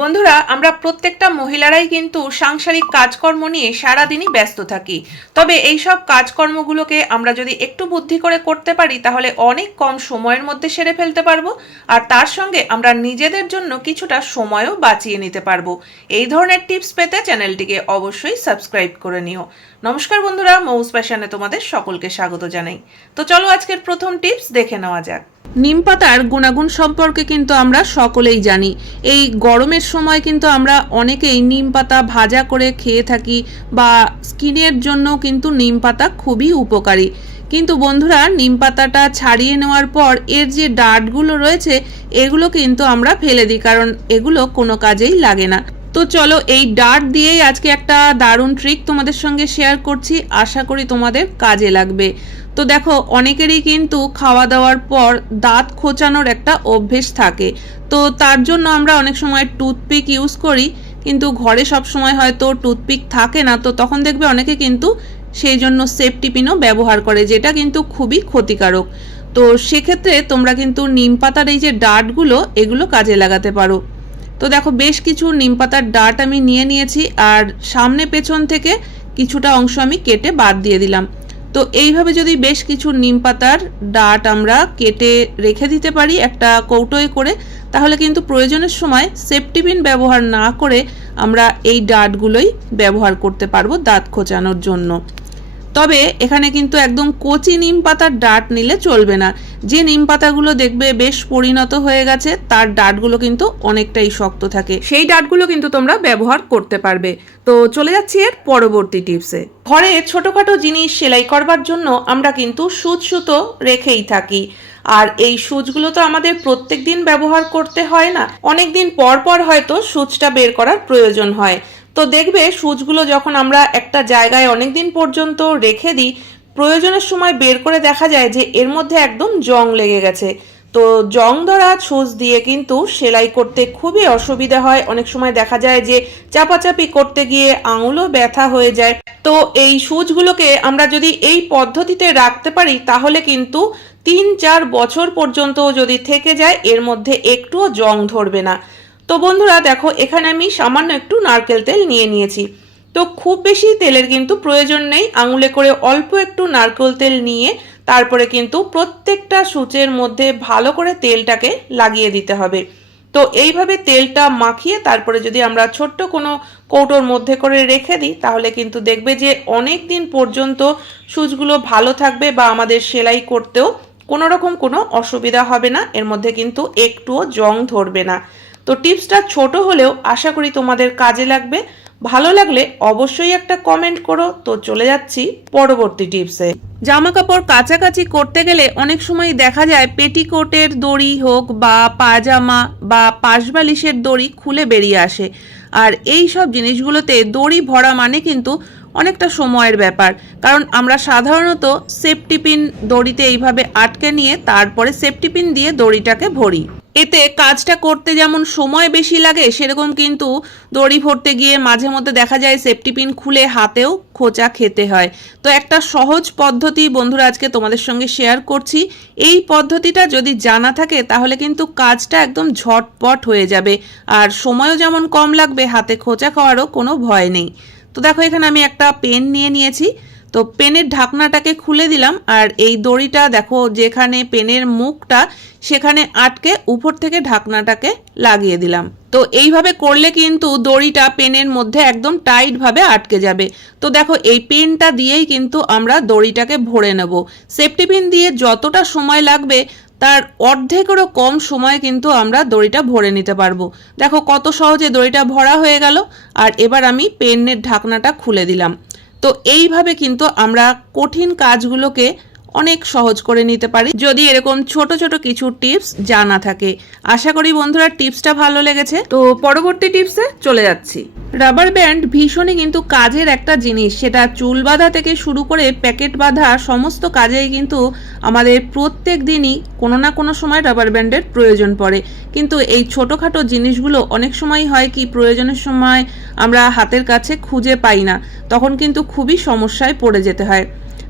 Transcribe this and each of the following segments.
বন্ধুরা, আমরা প্রত্যেকটা মহিলারাই কিন্তু সাংসারিক কাজকর্ম নিয়ে সারাদিনই ব্যস্ত থাকি। তবে এই সব কাজকর্মগুলোকে আমরা যদি একটু বুদ্ধি করে করতে পারি, তাহলে অনেক কম সময়ের মধ্যে সেরে ফেলতে পারব। আর তার সঙ্গে আমরা নিজেদের জন্য কিছুটা সময়ও বাঁচিয়ে নিতে পারব। এই ধরনের টিপস পেতে চ্যানেলটিকে অবশ্যই সাবস্ক্রাইব করে নিও। নমস্কার বন্ধুরা, মৌস প্যাশনে তোমাদের সকলকে স্বাগত জানাই। তো চলো আজকের প্রথম টিপস দেখে নেওয়া যাক। নিম পাতার গুণাগুণ সম্পর্কে কিন্তু আমরা সকলেই জানি। এই গরমের সময় কিন্তু আমরা অনেকেই নিম পাতা ভাজা করে খেয়ে থাকি বা স্কিনের জন্য কিন্তু নিম পাতা খুবই উপকারী। কিন্তু বন্ধুরা, নিম পাতাটা ছাড়িয়ে নেওয়ার পর এর যে ডাঁটগুলো রয়েছে, এগুলো কিন্তু আমরা ফেলে দিই, কারণ এগুলো কোনো কাজেই লাগে না। তো চলো, এই ডাট দিয়েই আজকে একটা দারুণ ট্রিক তোমাদের সঙ্গে শেয়ার করছি। আশা করি তোমাদের কাজে লাগবে। তো দেখো, অনেকেরই কিন্তু খাওয়া দাওয়ার পর দাঁত খোঁচানোর একটা অভ্যেস থাকে। তো তার জন্য আমরা অনেক সময় টুথপিক ইউজ করি, কিন্তু ঘরে সব সময় হয়তো টুথপিক থাকে না, তো তখন দেখবে অনেকে কিন্তু সেই জন্য সেফটি পিনও ব্যবহার করে, যেটা কিন্তু খুবই ক্ষতিকারক। তো সেক্ষেত্রে তোমরা কিন্তু নিম পাতার এই যে ডাটগুলো এগুলো কাজে লাগাতে পারো। তো দেখো, বেশ কিছু নিম পাতার ডাঁট আমি নিয়ে নিয়েছি, আর সামনে পেছন থেকে কিছুটা অংশ আমি কেটে বাদ দিয়ে দিলাম। তো এইভাবে যদি বেশ কিছু নিম পাতার ডাট আমরা কেটে রেখে দিতে পারি একটা কৌটোয় করে, তাহলে কিন্তু প্রয়োজনের সময় সেফটি পিন ব্যবহার না করে আমরা এই ডাটগুলোই ব্যবহার করতে পারব দাঁত খোঁচানোর জন্য। তবে এখানে কিন্তু একদম কচি নিম পাতার ডাঁট নিলে চলবে না। যে নিম পাতাগুলো দেখবে বেশ পরিণত হয়ে গেছে তার ডাটগুলো কিন্তু অনেকটাই শক্ত থাকে। সেই ডাটগুলো কিন্তু তোমরা ব্যবহার করতে পারবে। তো চলে যাচ্ছি এর পরবর্তী টিপসে ঘরে ছোটোখাটো জিনিস সেলাই করবার জন্য আমরা কিন্তু সুচ সুতো রেখেই থাকি। আর এই সুচগুলো তো আমাদের প্রত্যেক দিন ব্যবহার করতে হয় না। অনেক দিন পর পর হয়তো সুচটা বের করার প্রয়োজন হয়। তো দেখবে সুচগুলো যখন আমরা একটা জায়গায় অনেক দিন পর্যন্ত রেখে দিই, প্রয়োজনের সময় বের করে দেখা যায় যে এর মধ্যে একদম জং লেগে গেছে। তো জং ধরা সুচ দিয়ে কিন্তু সেলাই করতে খুবই অসুবিধা হয়। অনেক সময় দেখা যায় যে চাপাচাপি করতে গিয়ে আঙুলও ব্যথা হয়ে যায়। তো এই সুচগুলোকে আমরা যদি এই পদ্ধতিতে রাখতে পারি, তাহলে কিন্তু তিন চার বছর পর্যন্ত যদি থেকে যায়, এর মধ্যে একটুও জং ধরবে না। তো বন্ধুরা, দেখো, এখানে আমি সামান্য একটু নারকেল তেল নিয়ে নিয়েছি। তো খুব বেশি তেলের কিন্তু প্রয়োজন নেই। আঙুলে করে অল্প একটু নারকেল তেল নিয়ে তারপরে কিন্তু প্রত্যেকটা সূচের মধ্যে ভালো করে তেলটাকে লাগিয়ে দিতে হবে। তো এইভাবে তেলটা মাখিয়ে তারপরে যদি আমরা ছোট্ট কোনো কৌটোর মধ্যে করে রেখে দিই, তাহলে কিন্তু দেখবে যে অনেক দিন পর্যন্ত সুচগুলো ভালো থাকবে বা আমাদের সেলাই করতেও কোনো রকম কোনো অসুবিধা হবে না। এর মধ্যে কিন্তু একটুও জং ধরবে না। তো টিপসটা ছোট হলেও আশা করি তোমাদের কাজে লাগবে। ভালো লাগলে অবশ্যই একটা কমেন্ট করো। তো চলে যাচ্ছি পরবর্তী টিপসে। জামা কাপড় কাছাকাছি করতে গেলে অনেক সময় দেখা যায় পেটিকোটের দড়ি হোক বা পাজামা বা পাশবালিশের দড়ি খুলে বেরিয়ে আসে। আর এই সব জিনিসগুলোতে দড়ি ভরা মানে কিন্তু অনেকটা সময়ের ব্যাপার। কারণ আমরা সাধারণত সেফটি পিন দড়িতে এইভাবে আটকে নিয়ে তারপরে সেফটি পিন দিয়ে দড়িটাকে ভরি। এতে কাজটা করতে যেমন সময় বেশি লাগে, সেরকম কিন্তু দড়ি ভরতে গিয়ে মাঝে মধ্যে দেখা যায় সেফটি পিন খুলে হাতেও খোঁচা খেতে হয়। তো একটা সহজ পদ্ধতি বন্ধুরা আজকে তোমাদের সঙ্গে শেয়ার করছি। এই পদ্ধতিটা যদি জানা থাকে, তাহলে কিন্তু কাজটা একদম ঝটপট হয়ে যাবে। আর সময়ও যেমন কম লাগবে, হাতে খোঁচা খাওয়ারও কোনো ভয় নেই। তো দেখো, এখানে আমি একটা পেন নিয়ে নিয়েছি। তো পেনের ঢাকনাটাকে খুলে দিলাম আর এই দড়িটা দেখো যেখানে পেনের মুখটা সেখানে আটকে উপর থেকে ঢাকনাটাকে লাগিয়ে দিলাম। তো এইভাবে করলে কিন্তু দড়িটা পেনের মধ্যে একদম টাইটভাবে আটকে যাবে। তো দেখো এই পেনটা দিয়েই কিন্তু আমরা দড়িটাকে ভরে নেব। সেফটি পিন দিয়ে যতটা সময় লাগবে তার অর্ধেকেরও কম সময়ে কিন্তু আমরা দড়িটা ভরে নিতে পারব। দেখো কত সহজে দড়িটা ভরা হয়ে গেল আর এবার আমি পেনের ঢাকনাটা খুলে দিলাম। তো এইভাবে কিন্তু আমরা কঠিন কাজগুলোকে অনেক সহজ করে নিতে পারি। যদি এরকম ছোট ছোট কিছু টিপস জানা থাকে, আশা করি বন্ধুরা টিপসটা ভালো লেগেছে। তো পরবর্তী টিপসে চলে যাচ্ছি। রাবার ব্যান্ড ভীষণই কিন্তু কাজের একটা জিনিস। সেটা চুল বাঁধা থেকে শুরু করে প্যাকেট বাঁধা সমস্ত কাজেই কিন্তু আমাদের প্রত্যেক দিনই কোনো না কোনো সময় রাবার ব্যান্ডের প্রয়োজন পড়ে। কিন্তু এই ছোটোখাটো জিনিসগুলো অনেক সময় হয় কি, প্রয়োজনের সময় আমরা হাতের কাছে খুঁজে পাই না। তখন কিন্তু খুবই সমস্যায় পড়ে যেতে হয়।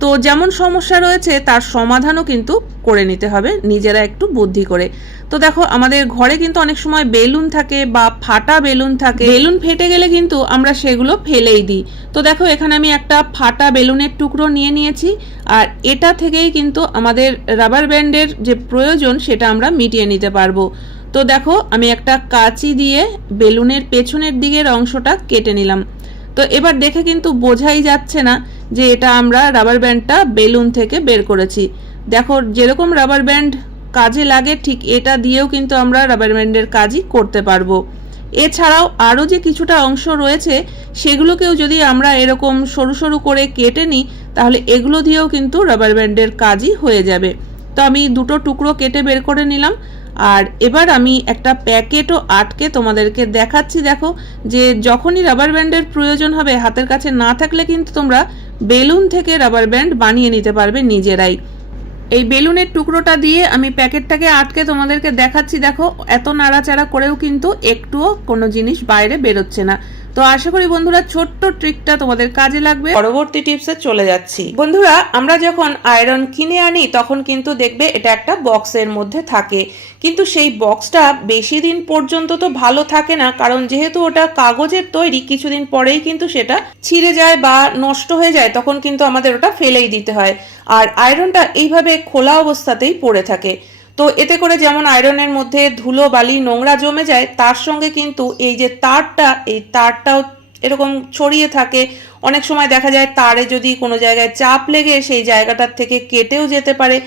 তো যেমন সমস্যা রয়েছে, তার সমাধানও কিন্তু করে নিতে হবে, নিজেরা একটু বুদ্ধি করে। তো দেখো, আমাদের ঘরে কিন্তু অনেক সময় বেলুন থাকে বা ফাটা বেলুন থাকে। বেলুন ফেটে গেলে কিন্তু আমরা সেগুলো ফেলেই দিই। তো দেখো, এখানে আমি একটা ফাটা বেলুনের টুকরো নিয়ে নিয়েছি, আর এটা থেকেই কিন্তু আমাদের রাবার ব্যান্ডের যে প্রয়োজন, সেটা আমরা মিটিয়ে নিতে পারব। তো দেখো, আমি একটা কাঁচি দিয়ে বেলুনের পেছনের দিকের অংশটা কেটে নিলাম। তো এবার দেখে কিন্তু বোঝাই যাচ্ছে না যে এটা আমরা রাবার ব্যান্ডটা বেলুন থেকে বের করেছি। দেখো, যেরকম রাবার ব্যান্ড কাজে লাগে, ঠিক এটা দিয়েও কিন্তু আমরা রাবার ব্যান্ডের কাজই করতে পারব। এছাড়াও আরও যে কিছুটা অংশ রয়েছে, সেগুলোকেও যদি আমরা এরকম সরু সরু করে কেটে নিই, তাহলে এগুলো দিয়েও কিন্তু রাবার ব্যান্ডের কাজই হয়ে যাবে। তো আমি দুটো টুকরো কেটে বের করে নিলাম। আর এবার আমি একটা প্যাকেটও আটকে তোমাদেরকে দেখাচ্ছি, দেখো, যে যখনই রাবার ব্যান্ডের প্রয়োজন হবে, হাতের কাছে না থাকলে কিন্তু তোমরা বেলুন থেকে রাবার ব্যান্ড বানিয়ে নিতে পারবে নিজেরাই। এই বেলুনের টুকরোটা দিয়ে আমি প্যাকেটটাকে আটকে তোমাদেরকে দেখাচ্ছি। দেখো, এত নাড়াচাড়া করেও কিন্তু একটুও কোনো জিনিস বাইরে বেরোচ্ছে না। তো আশা করি বন্ধুরা ছোট্ট ট্রিকটা তোমাদের কাজে লাগবে। পরবর্তী টিপসে চলে যাচ্ছি। বন্ধুরা, আমরা যখন আয়রন কিনে আনি, তখন কিন্তু দেখবে এটা একটা বক্সের মধ্যে থাকে। কিন্তু সেই বক্সটা বেশি দিন পর্যন্ত তো ভালো থাকে না, কারণ যেহেতু ওটা কাগজের তৈরি, কিছুদিন পরেই কিন্তু সেটা ছিঁড়ে যায় বা নষ্ট হয়ে যায়, তখন কিন্তু আমাদের ওটা ফেলেই দিতে হয়। আর আয়রনটা এইভাবে খোলা অবস্থাতেই পড়ে থাকে। তো এতে করে যেমন আয়রনের মধ্যে ধুলো, বালি, নোংরা জমে যায়, তার সঙ্গে কিন্তু এই যে তারটা, এই তারটাও এরকম ছড়িয়ে থাকে। অনেক সময় দেখা যায় তারে যদি কোনো জায়গায় চাপ লেগে সেই জায়গাটার থেকে কেটেও যেতে পারে।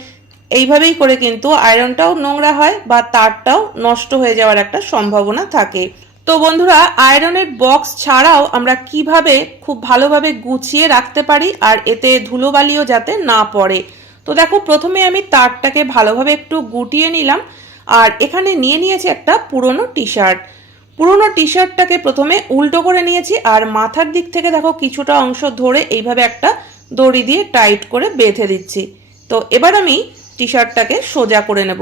এইভাবেই করে কিন্তু আয়রনটাও নোংরা হয় বা তারটাও নষ্ট হয়ে যাওয়ার একটা সম্ভাবনা থাকে। তো বন্ধুরা, আয়রনের বক্স ছাড়াও আমরা কীভাবে খুব ভালোভাবে গুছিয়ে রাখতে পারি আর এতে ধুলোবালিও যাতে না পড়ে? তো দেখো, প্রথমে আমি তারটাকে ভালোভাবে একটু গুটিয়ে নিলাম, আর এখানে নিয়ে নিয়েছি একটা পুরনো টি শার্ট পুরনো টি শার্টটাকে প্রথমে উল্টো করে নিয়েছি, আর মাথার দিক থেকে দেখো কিছুটা অংশ ধরে এইভাবে একটা দড়ি দিয়ে টাইট করে বেঁধে দিচ্ছি। তো এবার আমি টি শার্টটাকে সোজা করে নেব।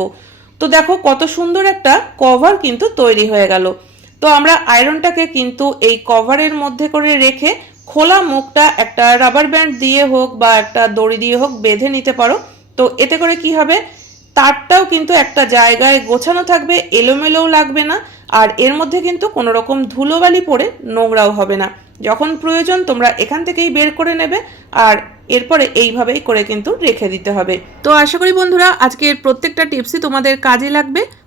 তো দেখো, কত সুন্দর একটা কভার কিন্তু তৈরি হয়ে গেল। তো আমরা আয়রনটাকে কিন্তু এই কভারের মধ্যে করে রেখে খোলা মুখটা একটা রাবার ব্যান্ড দিয়ে হোক বা একটা দড়ি দিয়ে হোক বেঁধে নিতে পারো। তো এতে করে কি হবে? তারটাও কিন্তু একটা জায়গায় গোছানো থাকবে, এলোমেলোও লাগবে না, আর এর মধ্যে কিন্তু কোনো রকম ধুলোবালি পড়ে নোংরাও হবে না। যখন প্রয়োজন তোমরা এখান থেকেই বের করে নেবে, আর এরপরে এইভাবেই করে কিন্তু রেখে দিতে হবে। তো আশা করি বন্ধুরা, আজকের প্রত্যেকটা টিপসই তোমাদের কাজে লাগবে।